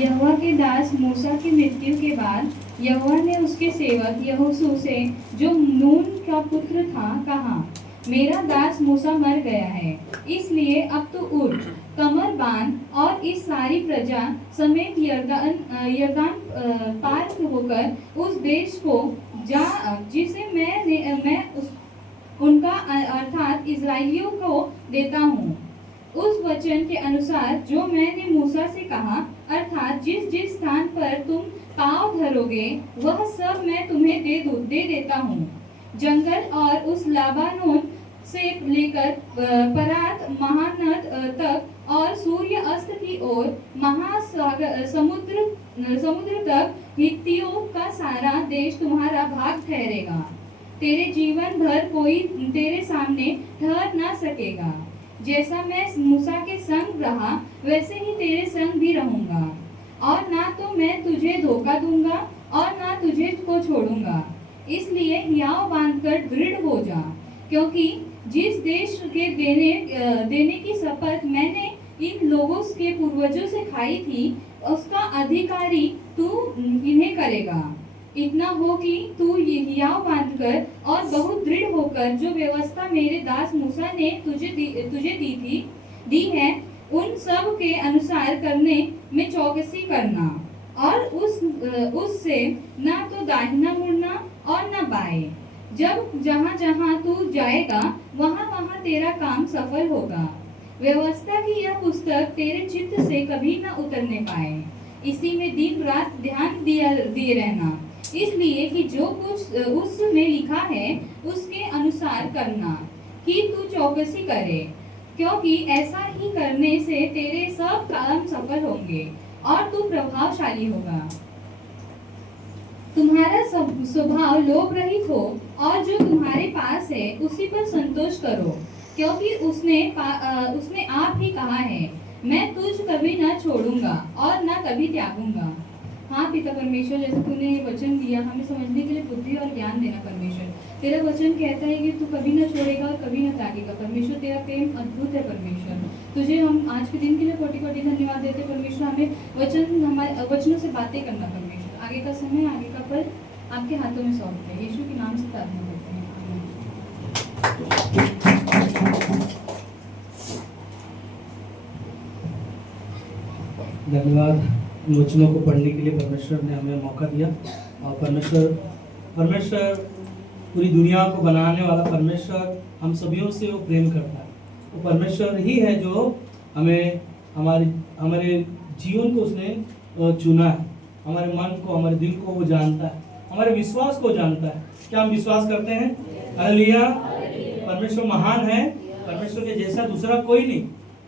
यहोवा के दास मूसा की मृत्यु के बाद यहोवा ने उसके सेवक यहोशू से, जो नून का पुत्र था, कहा, मेरा दास मूसा मर गया है, इसलिए अब तू उठ, कमर बांध और इस सारी प्रजा समेत यरदान पार होकर उस देश को जा जिसे मैं उनका अर्थात इजराइलियों को देता हूँ। उस वचन के अनुसार जो मैंने मूसा से कहा, अर्थात जिस जिस स्थान पर तुम पाँव धरोगे वह सब मैं तुम्हें दे देता हूँ। जंगल और उस लाबानोन से लेकर परात महानद तक और सूर्य अस्त की ओर महासागर समुद्र तक हित्तियों का सारा देश तुम्हारा भाग ठहरेगा। तेरे जीवन भर कोई तेरे सामने ठहर ना सकेगा। जैसा मैं मूसा के संग रहा वैसे ही तेरे संग भी रहूंगा, और ना तो मैं तुझे धोखा दूंगा और ना तुझे को छोड़ूंगा। इसलिए हियाव बांधकर दृढ़ हो जा, क्योंकि जिस देश के देने की शपथ मैंने इन लोगों के पूर्वजों से खाई थी उसका अधिकारी तू इन्हें करेगा। इतना हो कि तू हियाव बांधकर और बहुत दृढ़ होकर जो व्यवस्था मेरे दास मूसा ने तुझे दी है उन सब के अनुसार करने में चौकसी करना, और उससे ना तो दाहिना मुड़ना और ना बाएं। जब जहाँ जहाँ तू जाएगा वहाँ वहाँ तेरा काम सफल होगा। व्यवस्था की यह पुस्तक तेरे चित्त से कभी न उतरने पाए, इसी में दिन रात ध्यान दिए रहना, इसलिए कि जो कुछ उसमें लिखा है उसके अनुसार करना कि तू चौकसी करे, क्योंकि ऐसा ही करने से तेरे सब काम सफल होंगे और तू प्रभावशाली होगा। तुम्हारा स्वभाव लोभ रहित हो और जो तुम्हारे पास है उसी पर संतोष करो, क्योंकि उसने आप ही कहा है, मैं तुझ कभी न छोड़ूंगा और न कभी त्यागूंगा। हाँ पिता परमेश्वर, जैसे तूने ये वचन दिया हमें समझने के लिए बुद्धि और ज्ञान देना परमेश्वर। तेरा वचन कहता है कि तू कभी न छोड़ेगा और कभी न त्यागेगा परमेश्वर। तेरा प्रेम अद्भुत है परमेश्वर। तुझे हम आज के दिन के लिए कोटि कोटि धन्यवाद देते परमेश्वर। हमें हमारे वचनों से बातें करना परमेश्वर। आगे का समय, आगे का पल आपके हाथों में सौंपते हैं। यीशु के नाम से प्रार्थना करते हैं, आमीन। धन्यवाद वचनों को पढ़ने के लिए परमेश्वर ने हमें मौका दिया। और परमेश्वर पूरी दुनिया को बनाने वाला परमेश्वर हम सभी से वो प्रेम करता है। वो परमेश्वर ही है जो हमें हमारे जीवन को उसने चुना है। हमारे मन को, हमारे दिल को वो जानता है, हमारे विश्वास को जानता है। क्या हम विश्वास करते हैं? हालेलुया। परमेश्वर महान है। परमेश्वर के जैसा दूसरा कोई नहीं,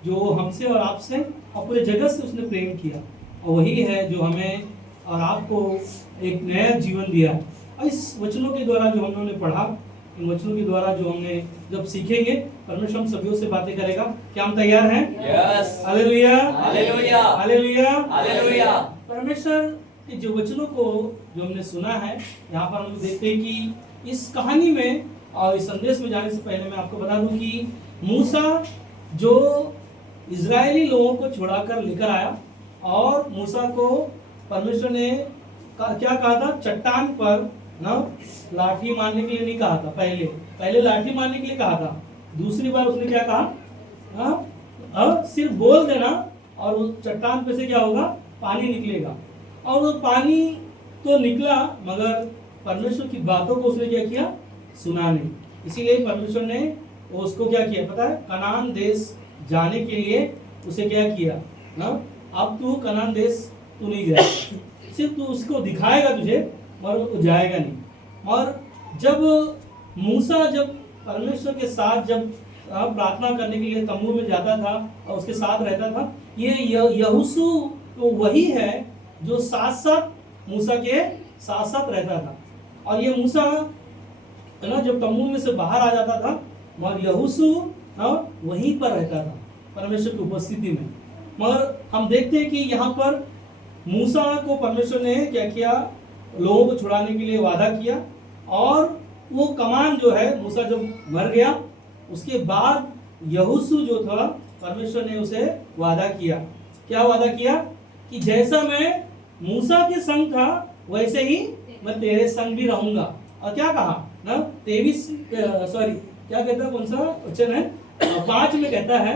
जो हमसे और आपसे और पूरे जगत से उसने प्रेम किया, और वही है जो हमें और आपको एक नया जीवन दिया। और इस वचनों के द्वारा जो हम लोगों ने पढ़ा, इन वचनों के द्वारा जो हमने जब सीखेंगे, परमेश्वर हम सभी से बातें करेगा। क्या हम तैयार हैं? Yes. Hallelujah, hallelujah, hallelujah, hallelujah. परमेश्वर के जो वचनों को जो हमने सुना है, यहाँ पर हम देखते हैं कि इस कहानी में और इस संदेश में जाने से पहले मैं आपको बता दूं कि मूसा जो इजरायली लोगों को छुड़ाकर लेकर आया, और मूसा को परमेश्वर ने क्या कहा था? चट्टान पर ना लाठी मारने के लिए नहीं कहा था। पहले लाठी मारने के लिए कहा था। दूसरी बार उसने क्या कहा? सिर्फ बोल देना और उस चट्टान पे से क्या होगा? पानी निकलेगा। और वो पानी तो निकला, मगर परमेश्वर की बातों को उसने क्या किया? सुना नहीं। इसीलिए परमेश्वर ने उसको क्या किया पता है? कनान देश जाने के लिए उसे क्या किया ना? अब तू कनान देश तू नहीं गया, सिर्फ तू उसको दिखाएगा तुझे, और वो जाएगा नहीं। और जब मूसा जब परमेश्वर के साथ जब प्रार्थना करने के लिए तंबू में जाता था और उसके साथ रहता था, ये यहोशू तो वही है जो साथ साथ मूसा के साथ साथ रहता था। और ये मूसा ना जब तंबू में से बाहर आ जाता था, मगर यहोशू वहीं पर रहता था परमेश्वर की उपस्थिति में। मगर हम देखते हैं कि यहाँ पर मूसा को परमेश्वर ने क्या किया? लोगों को छुड़ाने के लिए वादा किया, और वो कमान जो है, मूसा जब मर गया उसके बाद यहोशू जो था, परमेश्वर ने उसे वादा किया। क्या वादा किया? कि जैसा मैं मूसा के संग था वैसे ही मैं तेरे संग भी रहूंगा। और क्या कहा ना 23 सॉरी क्या कहता है, कौन सा वचन है, 5 में कहता है,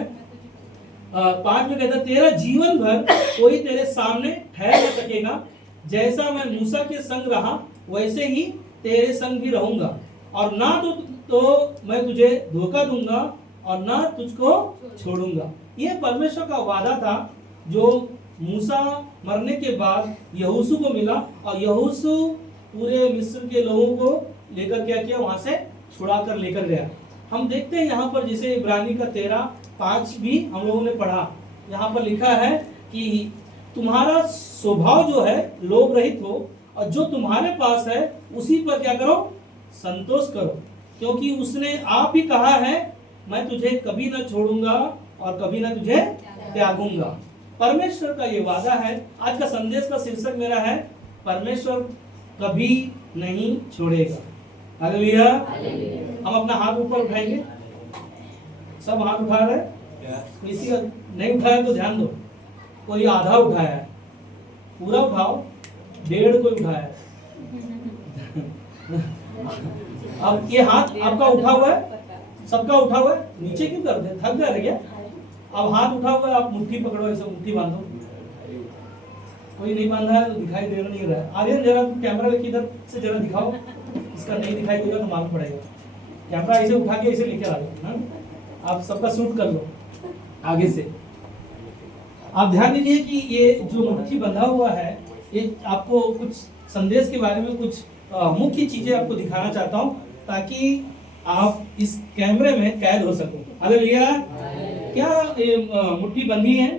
5 में कहता है तेरा जीवन भर कोई तेरे सामने ठहर न सकेगा, जैसा मैं मूसा के संग रहा वैसे ही तेरे संग भी रहूंगा, और ना तो मैं तुझे धोखा दूंगा और ना तुझको छोड़ूंगा। ये परमेश्वर का वादा था जो मूसा मरने के बाद यहोशू को मिला, और यहोशू पूरे मिस्र के लोगों को लेकर क्या किया, वहां से छुड़ा कर लेकर गया। हम देखते हैं यहाँ पर जैसे इब्रानी का 13:5 भी हम लोगों ने पढ़ा, यहाँ पर लिखा है कि तुम्हारा स्वभाव जो है लोभ रहित हो, और जो तुम्हारे पास है उसी पर क्या करो, संतोष करो, क्योंकि उसने आप ही कहा है मैं तुझे कभी न छोड़ूंगा और कभी न तुझे त्यागूंगा। परमेश्वर का ये वादा है। आज का संदेश का शीर्षक मेरा है परमेश्वर कभी नहीं छोड़ेगा। हालेलुया। हम अपना हाथ ऊपर उठाएंगे, सब हाथ उठा रहे हैं, किसी का नहीं उठाया तो ध्यान दो, कोई आधा उठाया है, पूरा उठाओ, 1.5 कोई उठाया है। अब ये हाथ आपका उठा हुआ है, सबका उठा हुआ है, नीचे क्यों कर दे, थक जा रहे क्या? अब हाथ उठा हुआ है, आप मुट्ठी पकड़ो, ऐसे मुट्ठी बांधो। कोई नहीं बांधा है तो दिखाई दे नहीं रहा है। आर्यन जरा कैमरा लेके इधर से जरा दिखाओ, इसका नहीं दिखाई देगा तो मालूम पड़ेगा। कैमरा ऐसे उठा के ऐसे लेके आ जाओ, आप सबका शूट कर लो आगे से। आप ध्यान दीजिए कि ये जो मुट्ठी बंधा हुआ है, ये आपको कुछ संदेश के बारे में कुछ मुख्य चीजें आपको दिखाना चाहता हूँ, ताकि आप इस कैमरे में कैद हो सको। हालेलुया। क्या ये मुट्ठी बंधी है?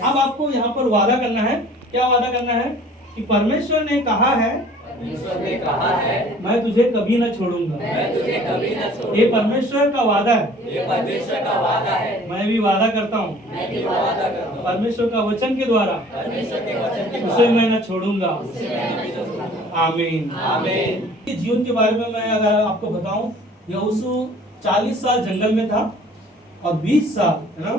अब आपको यहाँ पर वादा करना है। क्या वादा करना है? कि परमेश्वर ने कहा है मैं तुझे कभी न छोड़ूंगा। ये परमेश्वर का वादा है। मैं भी वादा करता हूँ परमेश्वर का वचन के द्वारा उसे मैं न छोड़ूंगा। आमीन। जीवन के बारे में मैं अगर आपको बताऊं, यहोशू 40 साल जंगल में था और 20 साल है ना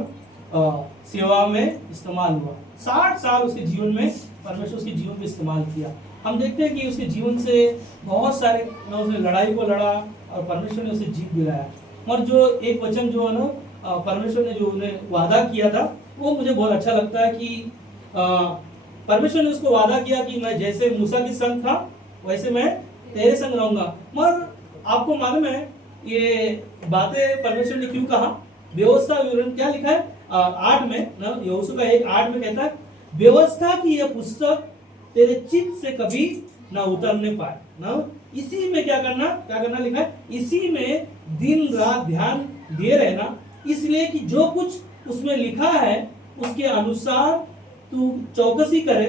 सेवा में इस्तेमाल हुआ। 60 साल उसके जीवन में परमेश्वर उसके जीवन में इस्तेमाल किया। हम देखते हैं कि उसके जीवन से बहुत सारे उसने लड़ाई को लड़ा और परमेश्वर ने उसे जीत दिलाया। और जो एक वचन जो है ना परमेश्वर ने जो उन्हें वादा किया था, वो मुझे बहुत अच्छा लगता है कि परमेश्वर ने उसको वादा किया कि मैं जैसे मूसा के संग था वैसे मैं तेरे संग रहूंगा। मगर आपको मालूम है ये बातें परमेश्वर ने क्यों कहा? व्यवस्था विवरण क्या लिखा है 8 में ना, यहोशू का 1:8 में कहता है व्यवस्था की यह पुस्तक तेरे चित्त से कभी ना उतरने पाए ना, इसी में क्या करना लिखा है, इसी में दिन रात ध्यान दिए रहना, इसलिए कि जो कुछ उसमें लिखा है उसके अनुसार तू चौकसी करे,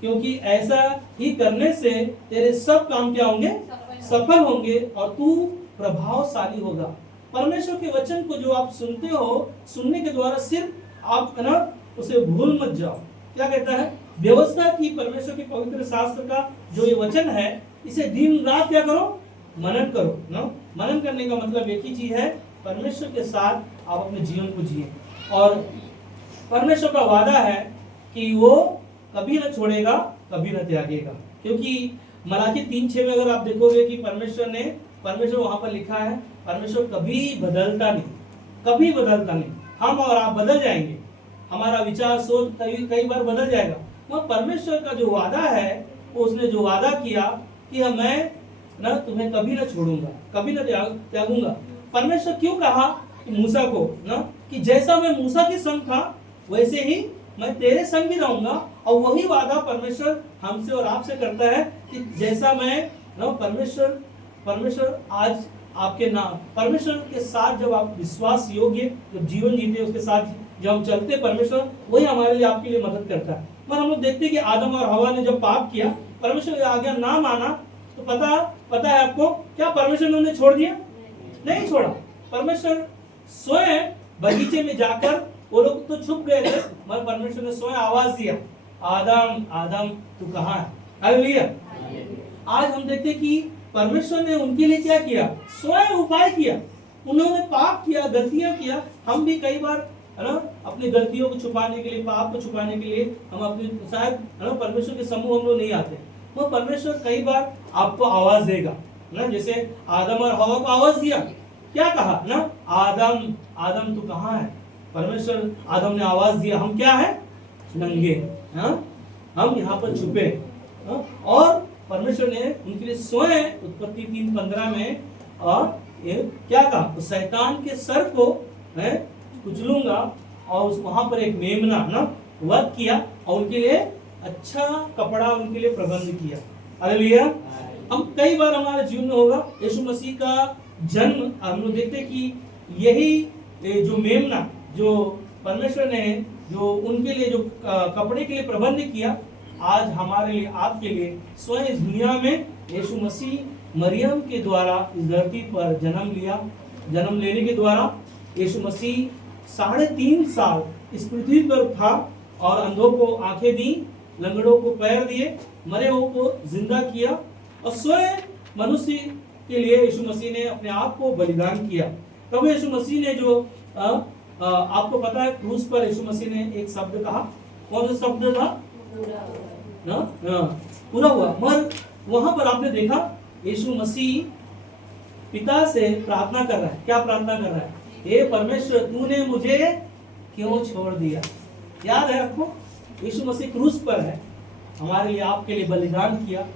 क्योंकि ऐसा ही करने से तेरे सब काम क्या होंगे, सफल होंगे और तू प्रभावशाली होगा। परमेश्वर के वचन को जो आप सुनते हो, सुनने के द्वारा सिर्फ आप है ना उसे भूल मत जाओ। क्या कहता है? व्यवस्था की परमेश्वर के पवित्र शास्त्र का जो ये वचन है, इसे दिन रात क्या करो, मनन करो ना। मनन करने का मतलब एक ही चीज है, परमेश्वर के साथ आप अपने जीवन को जिए। और परमेश्वर का वादा है कि वो कभी न छोड़ेगा, कभी न त्यागेगा, क्योंकि मलाकी 3:6 में अगर आप देखोगे कि परमेश्वर वहां पर लिखा है परमेश्वर कभी बदलता नहीं। हम और आप बदल जाएंगे, हमारा विचार सोच कई बार बदल जाएगा, मगर परमेश्वर का जो वादा है, उसने जो वादा किया कि मैं ना तुम्हें कभी न छोड़ूंगा, कभी न त्यागूंगा। परमेश्वर क्यों कहा कि मूसा को ना कि जैसा मैं मूसा के संग था वैसे ही मैं तेरे संग भी रहूंगा। और वही वादा परमेश्वर हमसे और आपसे करता है कि जैसा मैं ना परमेश्वर आज आपके नाम परमेश्वर के साथ जब आप विश्वास योग्य जब जीवन जीते, उसके साथ जब हम चलते, परमेश्वर वही हमारे लिए आपके लिए मदद करता है। पर हम लोग देखते हैं कि आदम और हवा ने जब पाप किया, परमेश्वर की आज्ञा ना माना, तो पता है आपको क्या परमेश्वर ने उन्हें छोड़ दिया? नहीं छोड़ा। परमेश्वर स्वयं बगीचे में जाकर, वो लोग तो छुप गए थे, मगर परमेश्वर ने स्वयं आवाज दिया, आदम आदम तू कहाँ है? हालेलुया। आज हम देखते कि परमेश्वर ने उनके लिए क्या किया? स्वयं उपाय किया। उन्होंने पाप किया, गलतियां किया। हम भी कई बार है ना, अपनी गलतियों को छुपाने के लिए, पाप को छुपाने के लिए हम अपनी शायद है ना परमेश्वर के सम्मुख हम लोग नहीं आते। वो परमेश्वर कई बार आपको आवाज देगा ना, जैसे आदम और हवा को आवाज दिया, क्या कहा ना, आदम आदम तू कहाँ है। परमेश्वर आदम ने आवाज दिया, हम क्या है, नंगे, हाँ हम यहाँ पर छुपे। हाँ? और परमेश्वर ने उनके लिए स्वयं उत्पत्ति 3:15 में और ये क्या कहा, तो शैतान के सर को मैं कुचलूंगा और वहां पर एक मेमना ना वध किया और उनके लिए अच्छा कपड़ा उनके लिए प्रबंध किया। हालेलुया। हम कई बार हमारे जीवन में होगा, यीशु मसीह का जन्म हम लोग देखते कि यही जो मेमना जो परमेश्वर ने जो उनके लिए जो कपड़े के लिए प्रबंध किया, आज हमारे लिए आपके लिए स्वयं इस दुनिया में यीशु मसीह मरियम के द्वारा इस धरती पर जन्म लिया। जन्म लेने के द्वारा यीशु मसीह 3.5 साल इस पृथ्वी पर था और अंधों को आंखें दी, लंगड़ों को पैर दिए, मरे हुओं को जिंदा किया और स्वयं मनुष्य के लिए यीशु मसीह ने अपने आप को बलिदान किया। तब यीशु मसीह ने जो आपको पता है क्रूस पर यीशु मसीह ने एक शब्द कहा, कौन सा शब्द था, पूरा हुआ। मगर वहां पर आपने देखा यीशु मसीह पिता से प्रार्थना कर रहा है, क्या प्रार्थना कर रहा है, हे परमेश्वर तूने मुझे क्यों छोड़ दिया। याद है आपको, यीशु मसीह क्रूस पर है, हमारे लिए आपके लिए बलिदान किया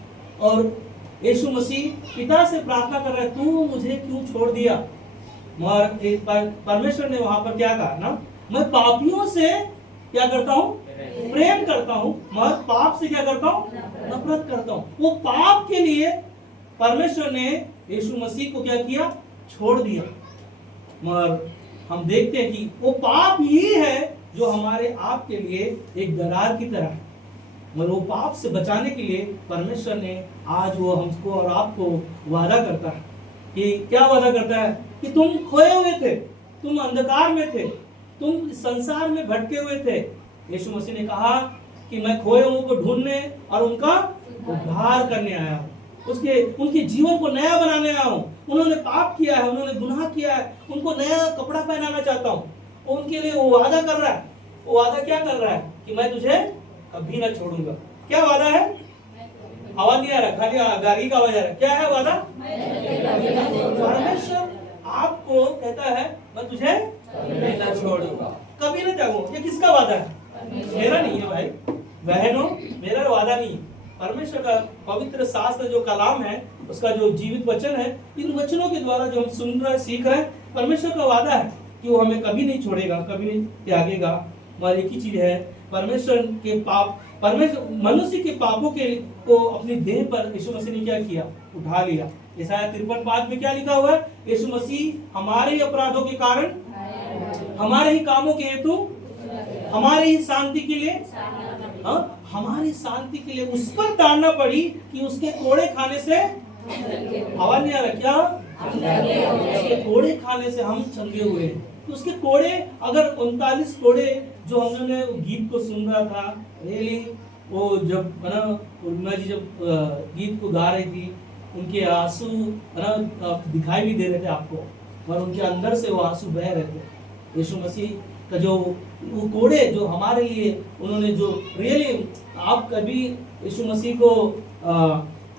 और यीशु मसीह पिता से प्रार्थना कर रहा है, तू मुझे क्यों छोड़ दिया। मगर परमेश्वर ने वहां पर क्या कहा ना, मैं पापियों से क्या करता हूँ, प्रेम करता हूँ, मगर पाप से क्या करता हूँ, नफरत करता हूँ। वो पाप के लिए परमेश्वर ने यीशु मसीह को क्या किया, छोड़ दिया। मगर हम देखते हैं कि वो पाप ही है जो हमारे आप के लिए एक दरार की तरह है। मगर वो पाप से बचाने के लिए परमेश्वर ने आज वो हमको और आपको वादा करता है कि क्या वादा करता है कि तुम खोए हुए थे, तुम अंधकार में थे, तुम संसार में भटके हुए थे। यीशु मसीह ने कहा कि मैं खोए हुओं को ढूंढने और उनका उद्धार करने आया हूँ, उनके जीवन को नया बनाने आया हूँ। उन्होंने पाप किया है, उन्होंने गुनाह किया है, उनको नया कपड़ा पहनाना चाहता हूँ। उनके लिए वो वादा कर रहा है। वो वादा क्या कर रहा है कि मैं तुझे कभी ना छोड़ूंगा। क्या वादा है, आवाज नहीं आ रहा, खाली गाड़ी का आवाज आ रहा है। क्या है वादा, परमेश्वर आपको कहता है मैं तुझे ना छोड़ूंगा, कभी ना त्यागूंगा। ये किसका वादा है, मेरा नहीं है भाई बहनों, मेरा वादा नहीं। परमेश्वर का पवित्र शास्त्र जो कलाम है, उसका जो जीवित वचन है, इन वचनों के द्वारा जो हम सुन रहे सीख रहे हैं, परमेश्वर का वादा है कि वो हमें कभी नहीं छोड़ेगा, कभी नहीं त्यागेगा। मगर एक ही चीज है, परमेश्वर मनुष्य के पापों को अपनी देह पर यीशु मसीह ने क्या किया, उठा लिया। यशायाह 53:5 में क्या लिखा हुआ है, यीशु मसीह हमारे ही अपराधों के कारण, हमारे ही कामों के हेतु, हमारे ही शांति के लिए, हमारी शांति के लिए उस पर ताड़ना पड़ी कि उसके कोड़े खाने से, आवाज नहीं आ रहा क्या, उसके कोड़े खाने से हम चंगे हुए। तो उसके कोड़े, अगर 39 कोड़े जो हमने गीत को सुन रहा था, रियली वो जब उर्मिला जी जब गीत को गा रही थी, उनके आंसू दिखाई भी दे रहे थे आपको, और उनके अंदर से वो आंसू बह रहे थे। यीशु मसीह का जो वो कोड़े जो हमारे लिए उन्होंने जो रियली, आप कभी यीशु मसीह को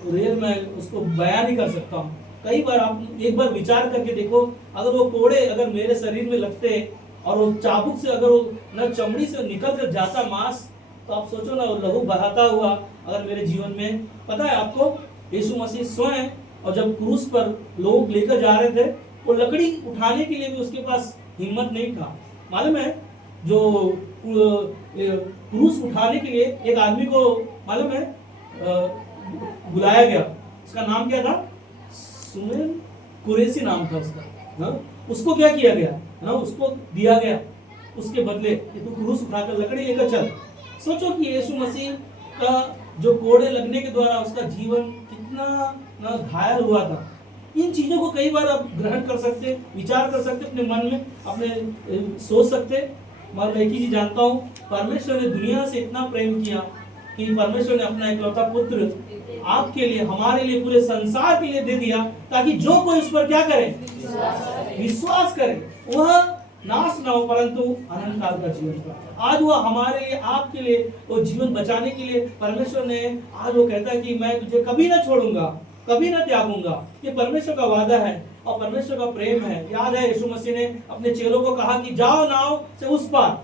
रियल में उसको बयान नहीं कर सकता हूँ। कई बार आप एक बार विचार करके देखो, अगर वो कोड़े अगर मेरे शरीर में लगते और वो चाबुक से अगर वो न चमड़ी से निकल कर जाता मांस, तो आप सोचो ना, वो लहू बहाता हुआ अगर मेरे जीवन में। पता है आपको, यीशु मसीह स्वयं, और जब क्रूस पर लोग लेकर जा रहे थे, वो लकड़ी उठाने के लिए भी उसके पास हिम्मत नहीं था। मालूम है, जो क्रूस उठाने के लिए एक आदमी को मालूम है बुलाया गया, उसका नाम क्या था, सुमेन कुरैशी नाम था उसका ना। उसको क्या किया गया ना, उसको दिया गया उसके बदले कि तू क्रूस उठाकर लकड़ी लेकर चल। सोचो कि यीशु मसीह का जो कोड़े लगने के द्वारा उसका जीवन कितना ना घायल हुआ था। इन चीजों को कई बार आप ग्रहण कर सकते, विचार कर सकते, अपने मन में अपने सोच सकते। मगर एक ही चीज जानता हूँ, परमेश्वर ने दुनिया से इतना प्रेम किया कि परमेश्वर ने अपना इकलौता पुत्र आपके लिए, हमारे लिए, पूरे संसार के लिए दे दिया, ताकि जो कोई उस पर क्या करे, विश्वास करे, वह नाश ना हो परंतु अनंत काल का जीवन प्राप्त। आज वो हमारे लिए, आपके लिए, वो जीवन बचाने के लिए परमेश्वर ने आज वो कहता है कि मैं तुझे कभी ना छोड़ूंगा, कभी ना त्यागूंगा। ये परमेश्वर का वादा है और परमेश्वर का प्रेम है। याद है यीशु मसीह ने अपने चेलों को कहा कि जाओ नाव से उस पार।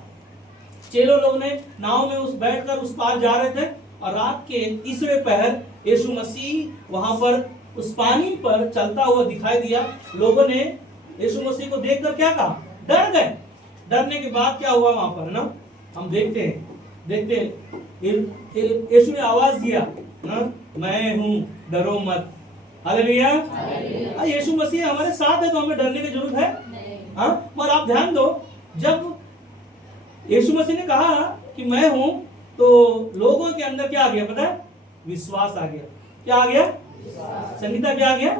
चेलों लोग ने नाव में उस बैठकर उस पार जा रहे थे और रात के तीसरे पहर यीशु मसीह वहां पर उस पानी पर चलता हुआ दिखाई दिया। लोगों ने यीशु मसीह को देखकर क्या कहा? डर गए। डरने के बाद क्या हुआ वहां पर ना, हम देखते हैं यीशु ने आवाज दिया ना, मैं हूं, डरो मत। हालेलुया। यीशु मसीह हमारे साथ है तो हमें डरने की जरूरत है? हाँ। पर आप ध्यान दो, जब यीशु मसीह ने कहा कि मैं हूं तो लोगों के अंदर क्या आ गया पता है? विश्वास आ गया। क्या आ गया? संगीता क्या आ गया?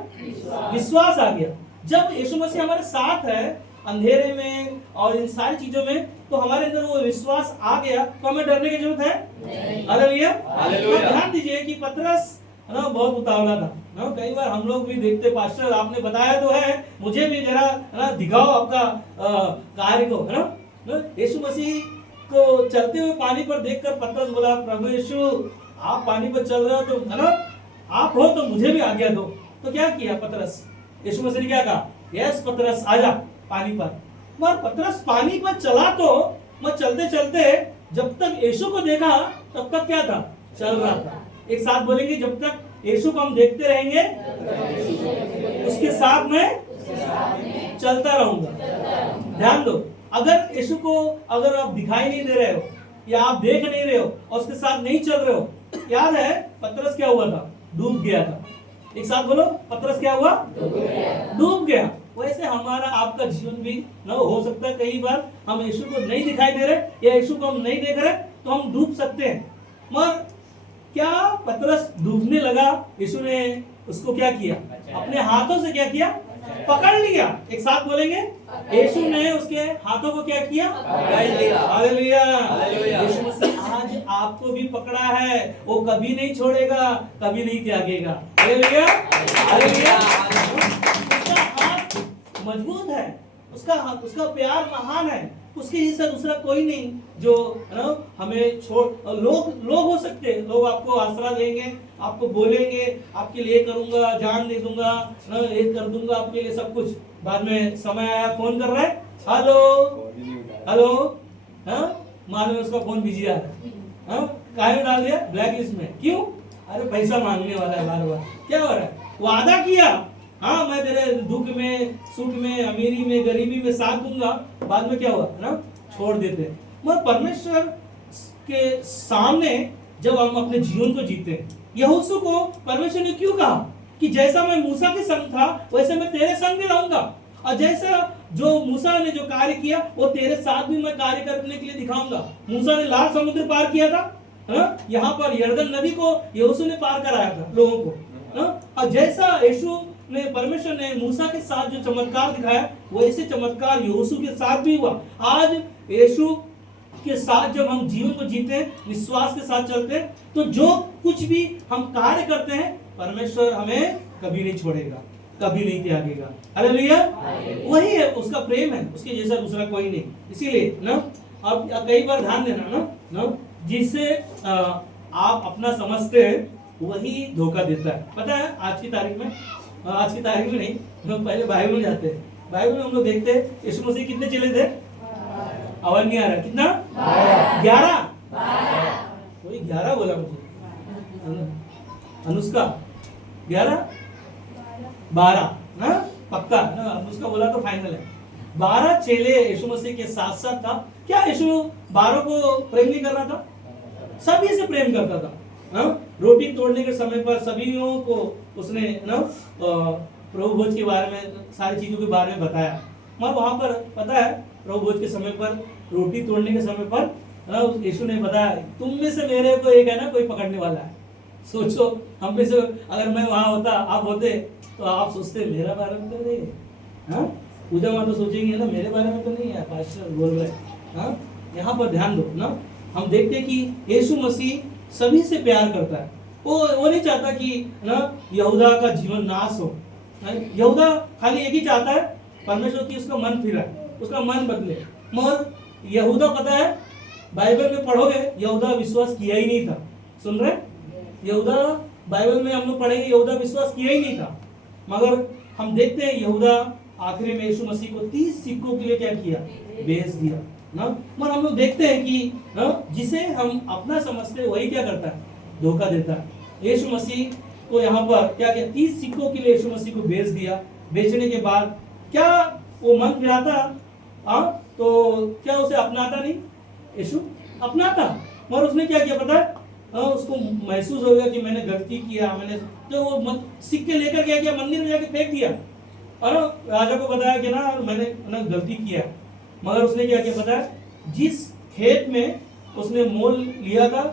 विश्वास आ गया। जब यीशु मसीह हमारे साथ है अंधेरे में और इन सारी चीजों में, तो हमारे अंदर वो विश्वास आ गया तो हमें डरने की जरूरत है? हालेलुया। ध्यान दीजिए कि पतरस है ना बहुत उतावला था ना। कई बार हम लोग भी देखते, पास्टर आपने बताया तो है, मुझे भी जरा है ना दिखाओ आपका कार्य को, है ना। यीशु मसीह को चलते हुए पानी पर देखकर पतरस बोला, प्रभु यीशु आप पानी पर चल रहे हो तो है ना, आप हो तो मुझे भी आज्ञा दो। तो क्या किया पतरस? यीशु मसीह ने क्या कहा? यस पतरस आजा पानी पर। मगर पतरस पानी पर चला तो मैं चलते चलते जब तक यीशु को देखा तब तक क्या था? चल रहा था। एक साथ बोलेंगे, जब तक यीशु को हम देखते रहेंगे उसके साथ में चलता रहूंगा। ध्यान दो, अगर यीशु को अगर आप दिखाई नहीं दे रहे हो या आप देख नहीं रहे हो और उसके साथ नहीं चल रहे हो, याद है पतरस क्या हुआ था? डूब गया था। एक साथ बोलो, पतरस क्या हुआ? डूब गया। वैसे हमारा आपका जीवन भी न हो सकता है, कई बार हम यीशु को नहीं दिखाई दे रहे या यीशु को हम नहीं देख रहे तो हम डूब सकते हैं। मगर क्या पतरस डूबने लगा, यीशु ने उसको क्या किया? अपने हाथों से क्या किया? पकड़ लिया। एक साथ बोलेंगे, यीशु ने उसके हाथों को क्या किया? पकड़ लिया। हालेलुया। यीशु मसीह आज आपको भी पकड़ा है, वो कभी नहीं छोड़ेगा, कभी नहीं त्यागेगा। हालेलुया। हालेलुया। उसका हाथ मजबूत है, उसका प्यार महान है, उसके जैसा दूसरा कोई नहीं जो ना हमें छोड़। लोग हो सकते हैं, लोग आपको आसरा देंगे, आपको बोलेंगे आपके लिए करूंगा, जान दे दूंगा ना, ये कर दूंगा आपके लिए सब कुछ। बाद में समय आया फोन कर रहा है, हेलो, हाँ मालूम है उसका फोन बिजी आ रहा है, काहे में डाल दिया? ब्लैक लिस्ट में। क्यों? अरे पैसा मांगने वाला है बार बार। क्या हो रहा है? वादा किया, हाँ मैं तेरे दुख में, सुख में, अमीरी में, गरीबी में साथ दूंगा, बाद में क्या हुआ ना, छोड़ देते। मगर परमेश्वर के सामने जब हम अपने जीवन को जीते, यहोशू को परमेश्वर ने क्यों कहा कि जैसा मैं मूसा के संग था वैसे मैं तेरे संग भी रहूंगा, और जैसा जो मूसा ने जो कार्य किया वो तेरे साथ भी मैं कार्य करने के लिए दिखाऊंगा। मूसा ने लाल समुद्र पार किया था, यहाँ पर यरदन नदी को यहोशू ने पार कराया था लोगों को, और जैसा यीशु ने, परमेश्वर ने मूसा के साथ जो चमत्कार दिखाया वैसे चमत्कार यहोशू के साथ भी हुआ। आज यीशु के साथ जब हम जीवन को जीते हैं, विश्वास के साथ चलते हैं, तो जो कुछ भी हम कार्य करते हैं परमेश्वर हमें कभी नहीं छोड़ेगा, कभी नहीं त्यागेगा। हालेलुया। वही है, उसका प्रेम है, उसके जैसा दूसरा कोई नहीं। इसीलिए ना अब कई बार ध्यान देना ना जिससे आप अपना समझते हैं वही धोखा देता है। पता है आज की तारीख में नहीं, हम पहले बाइबल में जाते हैं, बाइबल में हम लोग देखते हैं यीशु मसीह कितने चेले थे? आवाज नहीं आ रहा, कितना? 11। कोई 11 बोला मुझे, अनुष्का 11 12 ना, पक्का ना, अनुष्का बोला तो फाइनल है। 12 चेले यीशु मसीह के साथ साथ था। क्या यीशु 12 को प्रेम नहीं कर रहा था? सभी से प्रेम करता था। रोटी तोड़ने के समय पर सभी को उसने ना प्रभु भोज के बारे में, सारी चीजों के बारे में बताया। मगर वहां पर पता है प्रभु भोज के समय पर, रोटी तोड़ने के समय पर यीशु ने बताया, तुम में से मेरे को एक है ना कोई पकड़ने वाला है। सोचो हम में से अगर मैं वहां होता, आप होते, तो आप सोचते मेरा बारे में तो नहीं है, पूजा वहां तो सोचेंगे ना मेरे बारे में तो नहीं है, पास्टर बोल रहे। यहाँ पर ध्यान दो ना, हम देखते कि यीशु मसीह सभी से प्यार करता है। वो नहीं चाहता कि ना यहूदा का जीवन नाश हो। यहूदा खाली एक ही चाहता है परमेश्वर की उसका मन फिरा, उसका मन बदले। मगर यहूदा, पता है बाइबल में पढ़ोगे, यहूदा विश्वास किया ही नहीं था। सुन रहे? यहूदा बाइबल में हम लोग पढ़ेंगे, यहूदा विश्वास किया ही नहीं था। मगर हम देखते हैं यहूदा आखिरी में यीशु मसीह को 30 सिक्कों के लिए क्या किया? बेच दिया ना। मगर हम लोग देखते हैं कि ना, जिसे हम अपना समझते हैं वही क्या करता है? धोखा देता है। यीशु मसीह को यहाँ पर क्या किया? 30 सिक्कों के लिए यीशु मसीह को बेच दिया। बेचने के बाद क्या वो मन फिराता? तो क्या उसे अपनाता नहीं? यीशु अपनाता, मगर उसने क्या किया पता है? उसको महसूस हो गया कि मैंने गलती किया, मैंने तो वो सिक्के लेकर क्या किया? मंदिर में जाके फेंक दिया और राजा को बताया कि ना मैंने ना गलती किया। मगर उसने क्या किया पता है? जिस खेत में उसने मोल लिया था,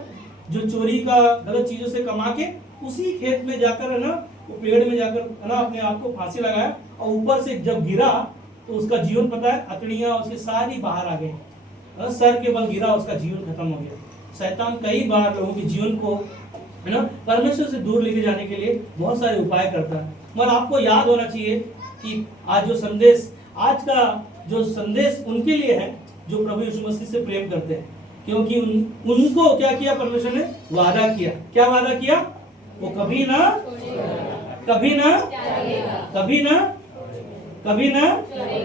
जो चोरी का गलत चीजों से कमा के, उसी खेत में जाकर है ना, वो पेड़ में जाकर है ना अपने आप को फांसी लगाया। और ऊपर से जब गिरा तो उसका जीवन पता है, अतड़ियां उसके सारी बाहर आ गई, सर के बल गिरा, उसका जीवन खत्म हो गया। शैतान कई बार लोगों के जीवन को है ना परमेश्वर से दूर लेके जाने के लिए बहुत सारे उपाय करता है। मगर आपको याद होना चाहिए कि आज जो संदेश, आज का जो संदेश उनके लिए है जो प्रभु यीशु मसीह से प्रेम करते हैं, क्योंकि उनको क्या किया? परमेश्वर ने वादा किया। क्या वादा किया? वो कभी ना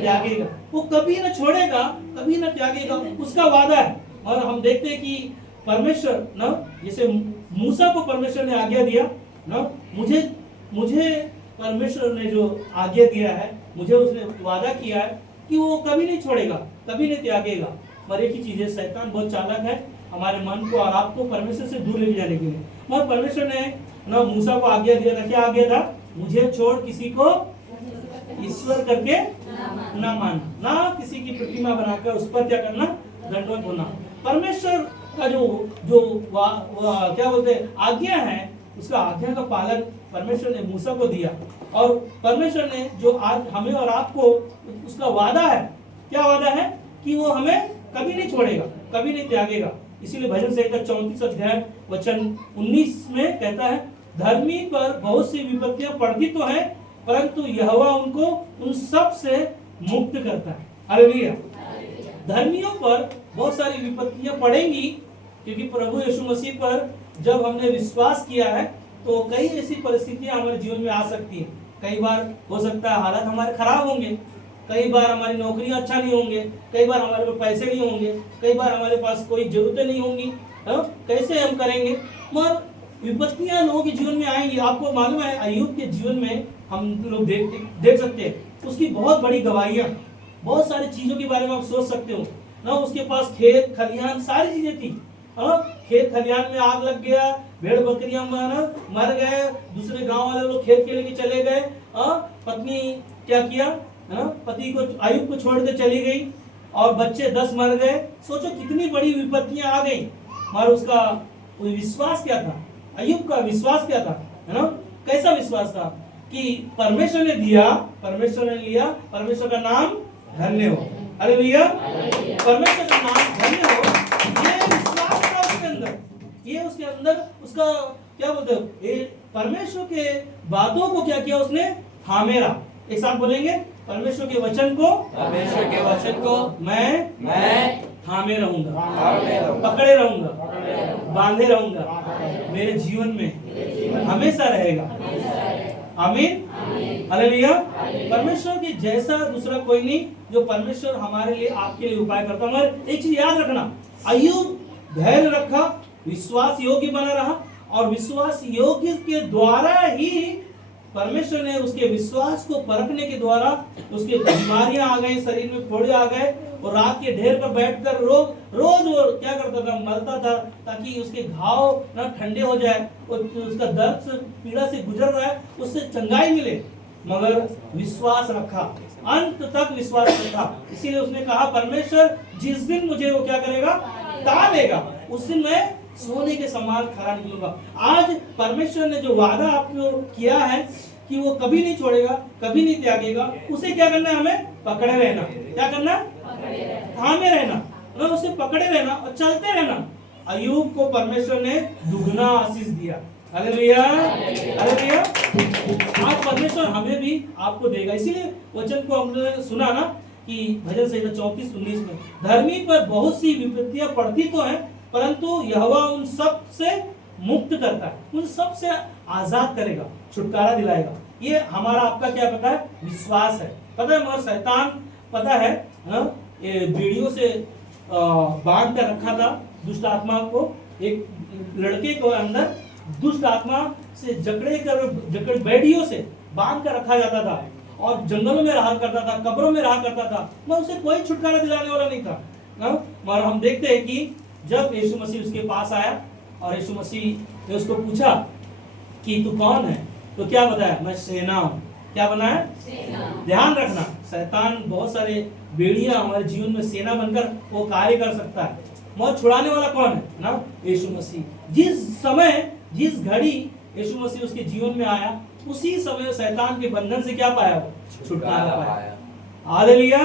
त्यागेगा। वो कभी ना छोड़ेगा, कभी ना त्यागेगा, उसका वादा है। और हम देखते हैं कि परमेश्वर ना, जैसे मूसा को परमेश्वर ने आज्ञा दिया ना, मुझे परमेश्वर ने जो आज्ञा दिया है, मुझे उसने वादा किया है कि वो कभी नहीं छोड़ेगा, कभी नहीं त्यागेगा। पर एक ही चीज है, शैतान बहुत चालाक है हमारे मन को और आपको परमेश्वर से दूर लेके जाने के लिए। मगर परमेश्वर ने ना मूसा को आज्ञा दिया था। क्या आज्ञा था? मुझे छोड़ किसी को ईश्वर करके ना मानना, ना किसी की प्रतिमा बनाकर उस पर क्या करना? दंडवत होना। परमेश्वर का जो क्या बोलते हैं आज्ञा है, उसका आज्ञा का पालन परमेश्वर ने मूसा को दिया। और परमेश्वर ने जो आज हमें और आपको उसका वादा है, क्या वादा है? कि वो हमें कभी नहीं छोड़ेगा, कभी नहीं त्यागेगा। इसीलिए भजन संहिता 34 अध्याय वचन 19 में कहता है, धर्मी पर बहुत सी विपत्तियां पड़ती तो है, परंतु यहोवा उनको उन सब से मुक्त करता है। हालेलुया। धर्मियों पर बहुत सारी विपत्तियां पड़ेंगी, क्योंकि प्रभु यीशु मसीह पर जब हमने विश्वास किया है तो कई ऐसी परिस्थितियां हमारे जीवन में आ सकती हैं। कई बार हो सकता है हालात हमारे खराब होंगे, कई बार हमारी नौकरियां अच्छा नहीं होंगे, कई बार हमारे पास पैसे नहीं होंगे, कई बार हमारे पास कोई जरूरतें नहीं होंगी। कैसे हम करेंगे? मगर विपत्तियां लोगों के जीवन में आएंगी। आपको मालूम है अय्यूब के जीवन में हम लोग देख सकते हैं, उसकी बहुत बड़ी गवाहियां, बहुत सारी चीजों के बारे में आप सोच सकते हो ना। उसके पास खेत खलिहान सारी चीजें थी। खेत खलिहान में आग लग गया, भेड़ बकरियां मर गए, दूसरे गांव वाले लोग खेत के लेके चले गए। पत्नी क्या किया? पति को, अय्यूब को छोड़ के चली गई और बच्चे 10 मर गए। सोचो कितनी बड़ी विपत्तियां आ गई। मगर उसका विश्वास क्या था? अय्यूब का विश्वास क्या था? है ना, कैसा विश्वास था कि परमेश्वर ने दिया, परमेश्वर ने लिया, परमेश्वर का नाम धन्य हो। हालेलुया। परमेश्वर का नाम धन्य हो, ये विश्वास था उसके अंदर। ये उसके अंदर उसका क्या बोलते हो, ये परमेश्वर के बातों को क्या किया उसने? थामे रहा। एक साथ बोलेंगे, परमेश्वर के वचन को मैं थामे रहूंगा, पकड़े रहूंगा, बांधे रहूंगा, मेरे जीवन में हमेशा रहेगा। आमीन, हालेलुया। परमेश्वर के जैसा दूसरा कोई नहीं जो परमेश्वर हमारे लिए, आपके लिए उपाय करता। मगर एक चीज याद रखना, अय्यूब धैर्य रखा, विश्वास योग्य बना रहा, और विश्वास योग्य के द्वारा ही परमेश्वर ने उसके विश्वास को परखने के द्वारा उसके बीमारियां आ गई, शरीर में फोड़े आ गए, और रात के ढेर पर बैठकर रोज वो क्या करता था? मलता था, ताकि उसके घाव ना ठंडे हो जाए, और उसका दर्द से, पीड़ा से गुजर रहा है, उससे चंगाई मिले। मगर विश्वास रखा, अंत तक विश्वास रखा। इसीलिए उसने कहा, परमेश्वर जिस दिन मुझे वो क्या करेगा? टालेगा, उस दिन मैं सोने के समान खरा निकलूंगा। आज परमेश्वर ने जो वादा आपको किया है कि वो कभी नहीं छोड़ेगा, कभी नहीं त्यागेगा, उसे क्या करना है? हमें पकड़े रहना। क्या करना? थामे रहना, और उसे पकड़े रहना और चलते रहना। अय्यूब को परमेश्वर ने दुगना आशीष दिया। Hallelujah, hallelujah. आज परमेश्वर हमें भी आपको देगा। इसीलिए वचन को हमने सुना ना कि भजन संहिता 34:19 में, धर्मी पर बहुत सी विपत्तियां पड़ती तो हैं, परंतु यहोवा उन सब से मुक्त करता है, उन सब से आजाद करेगा, छुटकारा दिलाएगा। ये हमारा आपका क्या पता है? विश्वास है। पता है, मगर शैतान पता है ये बीड़ियों से बांध कर रखा था दुष्ट आत्मा को। एक लड़के को अंदर दुष्ट आत्मा से जकड़ बेड़ियों से बांध कर रखा जाता था और जंगलों में रहा करता था, कब्रों में रहा करता था, मगर उसे कोई छुटकारा दिलाने वाला नहीं था ना। और हम देखते हैं कि जब यीशु मसीह उसके पास आया और यीशु मसीह ने उसको पूछा कि तू कौन है, तो क्या बताया? मैं सेना हूं। क्या बना है? सेना। ध्यान रखना, शैतान बहुत सारे बेड़ियां हमारे जीवन में सेना बनकर वो कार्य कर सकता है। मौत छुड़ाने वाला कौन है ना? यीशु मसीह। जिस समय जिस घड़ी यीशु मसीह उसके जीवन में आया, उसी समय शैतान के बंधन से क्या पाया? छुटकारा पाया। हालेलुया।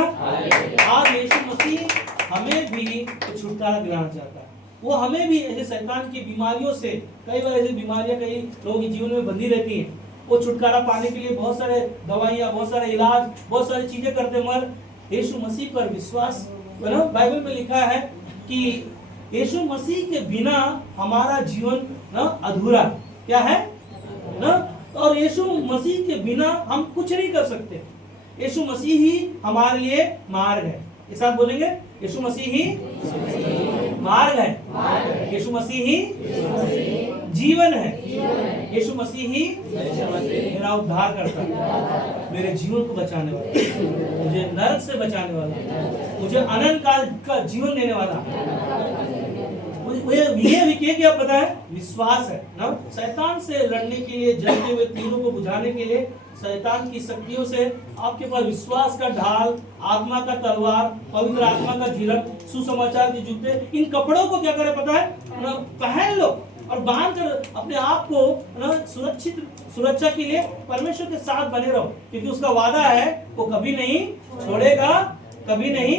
आज यीशु मसीह हमें भी छुटकारा दिलाना चाहता है। वो हमें भी ऐसे शैतान की बीमारियों से, कई बार ऐसी बीमारियां कई लोगों के जीवन में बंधी रहती हैं, वो छुटकारा पाने के लिए बहुत सारे दवाइयां, बहुत सारे इलाज, बहुत सारी चीजें करते, मगर यीशु मसीह पर विश्वास, बाइबल में लिखा है कि यीशु मसीह के बिना हमारा जीवन ना अधूरा। क्या है ना? और यीशु मसीह के बिना हम कुछ नहीं कर सकते। यीशु मसीह ही हमारे लिए मार्ग है। एक साथ बोलेंगे, यीशु मसीह ही मार्ग है, यीशु मसीह ही जीवन है, यीशु मसीह ही मेरा उद्धार करता है, मेरे जीवन को बचाने वाला, मुझे नरक से बचाने वाला, मुझे अनंत काल का जीवन देने वाला। ये क्या पता है? विश्वास है ना। शैतान से लड़ने के लिए, जलते हुए तीरों को बुझाने के लिए, शैतान की शक्तियों से आपके पास विश्वास का ढाल, आत्मा का तलवार, पवित्र आत्मा का झिलक, सुसमाचार के जूते, इन कपड़ों को क्या करे पता है? पहन लो और बांध कर अपने आप को सुरक्षा के लिए परमेश्वर के साथ बने रहो, क्योंकि उसका वादा है वो कभी नहीं छोड़ेगा, कभी नहीं,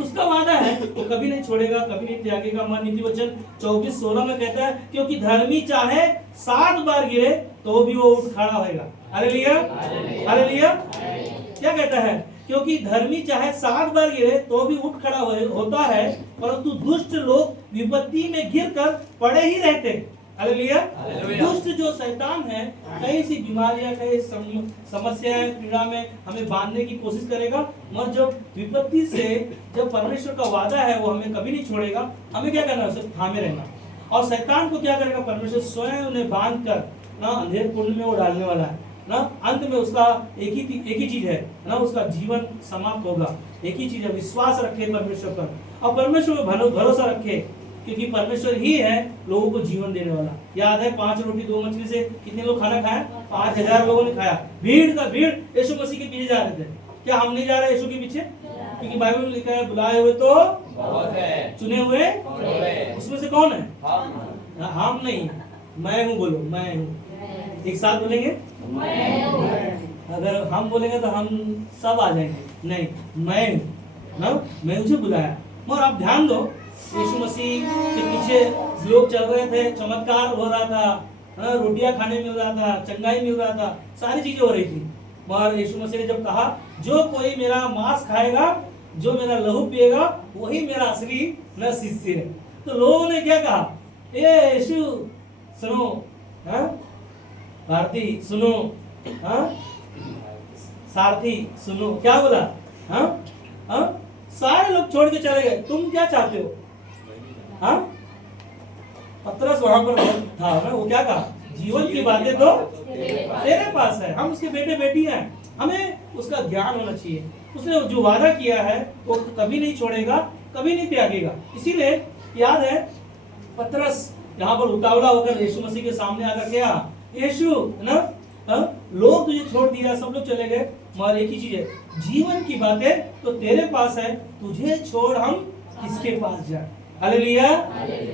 उसका वादा है वो कभी नहीं छोड़ेगा, कभी नहीं त्यागेगा। नीति वचन 24:16 में कहता है, क्योंकि धर्मी चाहे 7 बार गिरे तो भी वो उठ खड़ा होगा। Hallelujah, hallelujah. क्या कहता है? क्योंकि धर्मी चाहे 7 बार गिरे तो भी उठ खड़ा होता है, परंतु दुष्ट लोग विपत्ति में गिरकर पड़े ही रहते। हालेलुया। दुष्ट जो शैतान है, कई सी बीमारियां, कई समस्याएं, पीड़ा में हमें बांधने की कोशिश करेगा, मगर जब विपत्ति से, जब परमेश्वर का वादा है वो हमें कभी नहीं छोड़ेगा, हमें क्या करना है? उसे थामे रहना। और शैतान को क्या करेगा? परमेश्वर स्वयं उन्हें बांध कर ना अंधेर कुंड में वो डालने वाला है ना। अंत में उसका एक ही चीज है ना, उसका जीवन समाप्त होगा। एक ही चीज है, विश्वास रखे परमेश्वर पर और परमेश्वर पर भरोसा रखे, क्योंकि परमेश्वर ही है लोगों को जीवन देने वाला। याद है 5 रोटी 2 मछली से कितने लोग खाना खाया? 5000 लोगों ने खाया। भीड़ यीशु मसीह के पीछे जा रहे थे। क्या हम नहीं जा रहे यीशु के पीछे? क्योंकि बाइबल में लिखा है, बुलाए हुए तो बहुत है, चुने हुए उसमें से कौन है? हम नहीं, मैं हूँ। बोलो, मैं हूँ। एक साथ बोलेंगे, अगर हम बोलेंगे तो हम सब आ जाएंगे। नहीं, मैं हूँ ना, मैं मुझे बुलाया। और आप ध्यान दो, यीशु मसीह के पीछे लोग चल रहे थे, चमत्कार हो रहा था, रोटियां खाने मिल रहा था, चंगाई मिल रहा था, सारी चीजें हो रही थी। मगर यीशु मसीह ने जब कहा, जो कोई मेरा मांस खाएगा, जो मेरा लहू पिएगा, वही मेरा असली न शिष्य है। तो लोगों ने क्या कहा? ए यीशु सुनो, भारती सुनो, सारथी सुनो। क्या बोला? सारे लोग छोड़ के चले गए। तुम क्या चाहते हो? पतरस वहां पर था ना, वो क्या कहा? जीवन की बातें तो तेरे पास है, हम उसके बेटे बेटी हैं, हमें उसका ज्ञान होना चाहिए। उसने जो वादा किया है वो कभी नहीं छोड़ेगा, कभी नहीं त्यागेगा। इसीलिए याद है, पतरस यहाँ पर उतावला होकर यीशु मसीह के सामने आकर क्या? यीशु ना, लोग तुझे छोड़ दिया, सब लोग चले गए, मगर एक ही चीज है, जीवन की बातें तो तेरे पास है, तुझे छोड़ हम किसके पास जाए? हालेलुया।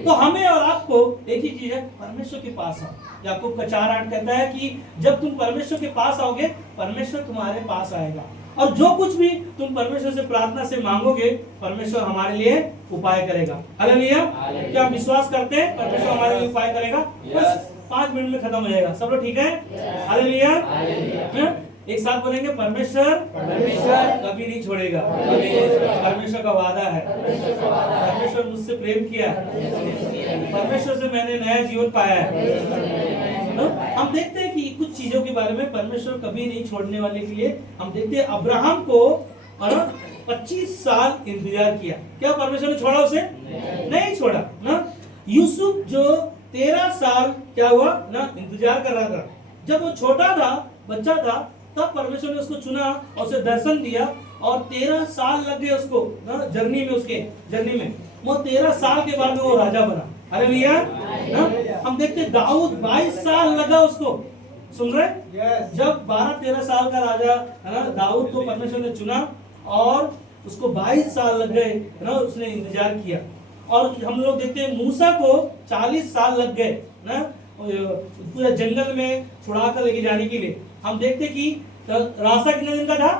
तो हमें और आपको एक ही चीज है, परमेश्वर के पास आओ। याकूब का 4:8 कहता है कि जब तुम परमेश्वर के पास आओगे, परमेश्वर तुम्हारे पास आएगा, और जो कुछ भी तुम परमेश्वर से प्रार्थना से मांगोगे, परमेश्वर हमारे लिए उपाय करेगा। हालेलुया। क्या हम विश्वास करते हैं परमेश्वर हमारे लिए उपाय करेगा? बस 5 मिनट में खत्म हो जाएगा। सब लोग ठीक है? हालेलुया। एक साथ बोलेंगे, परमेश्वर कभी नहीं छोड़ेगा। परमेश्वर का वादा है। परमेश्वर मुझसे प्रेम किया है। परमेश्वर से मैंने नया जीवन पाया है। तो हम देखते हैं कि कुछ चीजों के बारे में परमेश्वर कभी नहीं छोड़ने वाले के लिए हम देखते हैं अब्राहम को 25 साल इंतजार किया। क्या परमेश्वर ने छोड़ा उसे? नहीं छोड़ा ना। यूसुफ जो 13 साल क्या हुआ ना इंतजार कर रहा था। जब वो छोटा था, बच्चा था, तब परमेश्वर ने उसको चुना और उसे दर्शन दिया और 13 साल लग गए उसको ना जर्नी में, उसके जर्नी में। वो 13 साल के बाद में वो राजा बना। हालेलुया। हम देखते हैं दाऊद 22 साल लगा उसको। सुन रहे? जब 12-13 साल का राजा है ना दाऊद को परमेश्वर ने चुना और उसको 22 साल लग गए ना, उसने इंतजार किया। और हम लोग देखते हैं मूसा को 40 साल लग गए ना पूरे जंगल में छुड़ा कर लेके जाने के लिए। हम देखते कि रास्ता कितने दिन का था?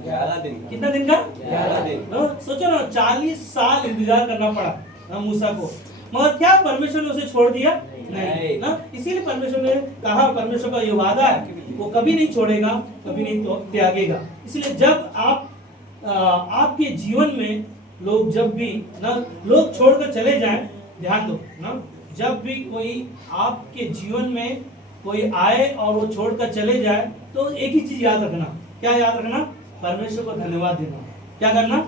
11 दिन। कितना दिन का? 11 दिन। सोचो ना, 40 साल इंतजार करना पड़ा ना मूसा को। मगर क्या परमेश्वर ने उसे छोड़ दिया? नहीं ना। इसीलिए परमेश्वर ने कहा, परमेश्वर का ये वादा है, वो कभी नहीं छोड़ेगा, कभी नहीं त्यागेगा। इसलिए जब आपके जीवन में लोग जब भी ना लोग छोड़कर चले जाएं, ध्यान दो ना, जब भी कोई आपके जीवन में कोई आए और वो छोड़कर चले जाए तो एक ही चीज याद रखना। क्या याद रखना? परमेश्वर को धन्यवाद देना। क्या करना?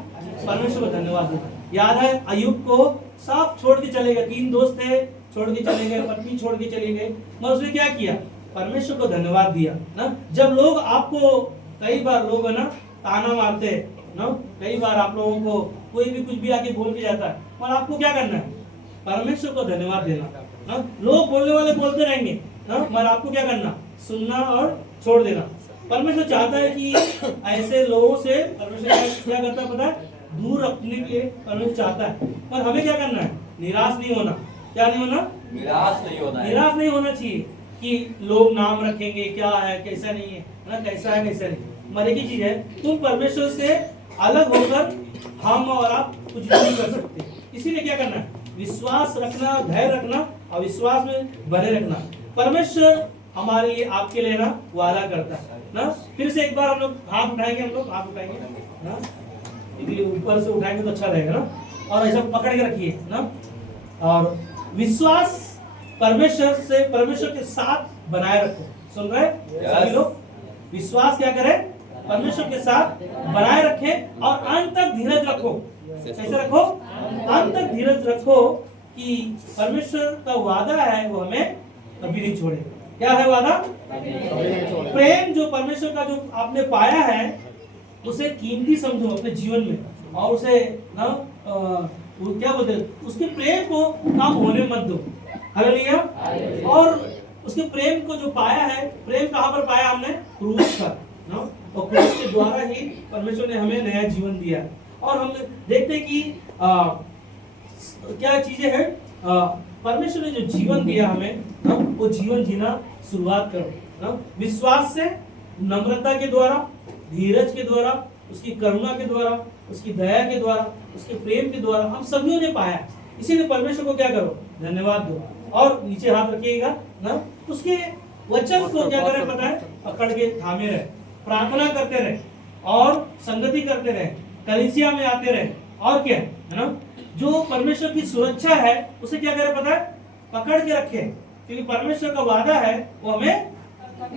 परमेश्वर को धन्यवाद देना। याद है अय्यूब को सब छोड़ के चले गए, 3 दोस्त थे, छोड़ के चले गए, पत्नी छोड़ के चली गई, मगर उसने क्या किया? परमेश्वर को धन्यवाद दिया ना। जब लोग आपको, कई बार लोग है ना ताना मारते हैं ना, कई बार आप लोगों को कोई भी कुछ भी आके बोल के जाता है, और आपको क्या करना है? परमेश्वर को धन्यवाद देना ना। लोग बोलने वाले बोलते रहेंगे ना, मगर आपको क्या करना? सुनना और छोड़ देना। परमेश्वर चाहता है कि ऐसे लोगों से परमेश्वर क्या करता है पता है? दूर रखने के लिए परमेश्वर चाहता है। पर हमें क्या करना है? निराश नहीं होना। क्या नहीं होना? निराश नहीं होना है। निराश नहीं होना चाहिए कि लोग नाम रखेंगे, क्या है कैसा नहीं है ना, कैसा है कैसा नहीं। मगर एक ही चीज है, तुम परमेश्वर से अलग होकर हम और आप कुछ भी नहीं कर सकते। इसीलिए क्या करना है? विश्वास रखना, धैर्य रखना और विश्वास में बने रखना। परमेश्वर हमारे लिए, आपके लिए ना वादा करता है ना। फिर से एक बार हम लोग हाथ उठाएंगे, हम लोग हाथ उठाएंगे ना, यदि ऊपर से उठाएंगे तो अच्छा रहेगा ना, और ऐसा पकड़ के रखिए ना। और विश्वास परमेश्वर से, परमेश्वर के साथ बनाए रखो। सुन रहे सभी लोग? विश्वास क्या करें? परमेश्वर के साथ बनाए रखें और अंत तक धीरज रखो। कैसे रखो? अंत तक धीरज रखो कि परमेश्वर का वादा है वो हमें कभी नहीं छोड़ेगा। क्या है वादा? प्रेम जो परमेश्वर का जो आपने पाया है उसे कीमती समझो अपने जीवन में, और उसे ना वो क्या बोलते हैं, उसके प्रेम को कम होने मत दो। हालेलुया। और उसके प्रेम को जो पाया है, प्रेम कहाँ पर पाया हमने? क्रूस पर ना, और क्रूस के द्वारा ही परमेश्वर ने हमें नया जीवन दिया। और हम देखते हैं कि क्या चीजें हैं, परमेश्वर ने जो जीवन दिया हमें ना, वो जीवन जीना शुरुआत करो ना, विश्वास से, नम्रता के द्वारा, धीरज के द्वारा, उसकी करुणा के द्वारा, उसकी दया के द्वारा, उसके प्रेम के द्वारा हम सभी ने पाया। इसीलिए परमेश्वर को क्या करो? धन्यवाद दो। और नीचे हाथ रखिएगा ना, उसके वचन को क्या करें पता है? पकड़ के थामे रहे, प्रार्थना करते रहे और संगति करते रहे, कलीसिया में आते रहे, और क्या है ना, जो परमेश्वर की सुरक्षा है उसे क्या करें पता है? पकड़ के रखे, क्योंकि परमेश्वर का वादा है वो हमें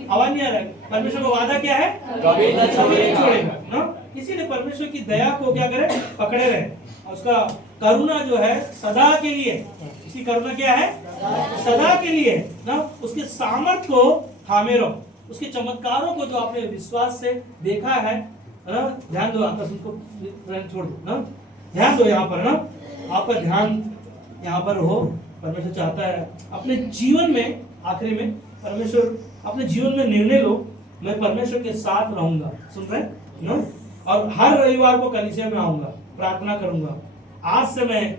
आवाज नहीं आ रहा है। परमेश्वर का वादा क्या है? कभी नहीं छोड़ेगा ना। इसीलिए परमेश्वर की दया को क्या करें? पकड़े रहे। और उसका करुणा जो है सदा के लिए, उसकी करुणा क्या है? सदा के लिए ना। उसके सामर्थ्य को थामे रहो, उसके चमत्कारों को जो आपने विश्वास से देखा है ना। ध्यान दो, आपका उनको छोड़ दो ना, ध्यान दो यहाँ पर ना, आपका ध्यान यहाँ पर हो। परमेश्वर चाहता है अपने जीवन में, आखिरी में परमेश्वर अपने जीवन में निर्णय लो, मैं परमेश्वर के साथ रहूंगा। सुन रहे ना? और हर रविवार को कलीसिया में आऊंगा, प्रार्थना करूंगा। आज से मैं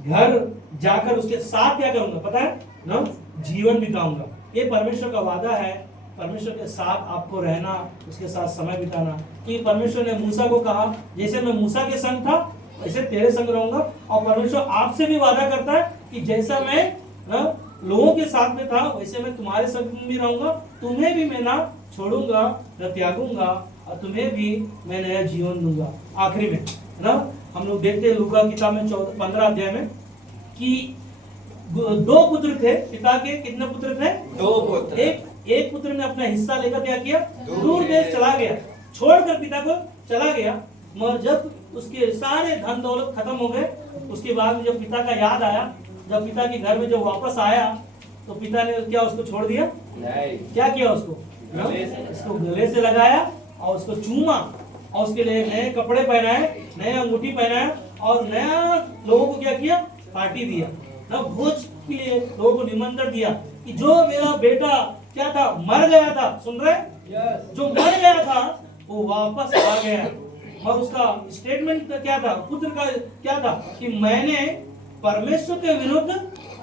घर जाकर उसके साथ क्या करूंगा पता है ना? जीवन बिताऊंगा। ये परमेश्वर का वादा है, परमेश्वर के साथ आपको रहना, उसके साथ समय बिताना। कि परमेश्वर ने मूसा को कहा जैसे मैं मूसा के संग था वैसे तेरे संग रहूंगा। और परमेश्वर आपसे भी वादा करता है कि जैसा मैं लोगों के साथ में था वैसे मैं तुम्हारे संग में भी रहूंगा, तुम्हें भी मैं ना छोड़ूंगा न त्यागूंगा, और तुम्हें भी मैं नया जीवन दूंगा। आखिरी में ना हम लोग देखते हैं लूका किताब में 15 अध्याय में कि 2 पुत्र थे पिता के। कितने पुत्र थे? 2 पुत्र। एक पुत्र ने अपना हिस्सा लेकर क्या किया? दूर दूर देश देश चला गया, छोड़कर पिता को चला गया। मगर जब उसके सारे धन दौलत खत्म हो गए, उसके बाद में जब पिता का याद आया, जब पिता के घर में जब वापस आया, तो पिता ने क्या उसको छोड़ दिया? नहीं। क्या किया उसको? गले से। उसको गले से लगाया और उसको चूमा और उसके लिए नए कपड़े पहनाए, नए अंगूठी पहनाया और नया लोगों को क्या किया? पार्टी दिया ना, भोज के लिए लोगों को निमंत्रण दिया कि जो मेरा बेटा क्या था, मर गया था, सुन रहे? जो मर गया था वो वापस आ गया। और उसका स्टेटमेंट क्या था? पुत्र का क्या था कि मैंने परमेश्वर के विरुद्ध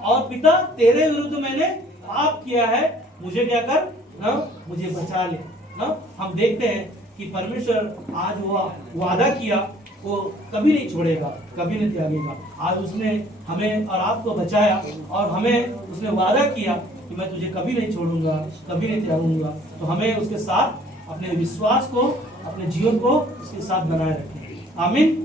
और पिता तेरे विरुद्ध मैंने पाप किया है, मुझे क्या कर ना, मुझे बचा ले ना। हम देखते हैं कि परमेश्वर आज वो वादा किया वो कभी नहीं छोड़ेगा, कभी नहीं त्यागेगा। आज उसने हमें और आपको बचाया और हमें उसने वादा किया कि मैं तुझे कभी नहीं छोड़ूंगा, कभी नहीं त्यागूंगा। तो हमें उसके साथ अपने विश्वास को, अपने जीवन को उसके साथ बनाए रखें। आमीन।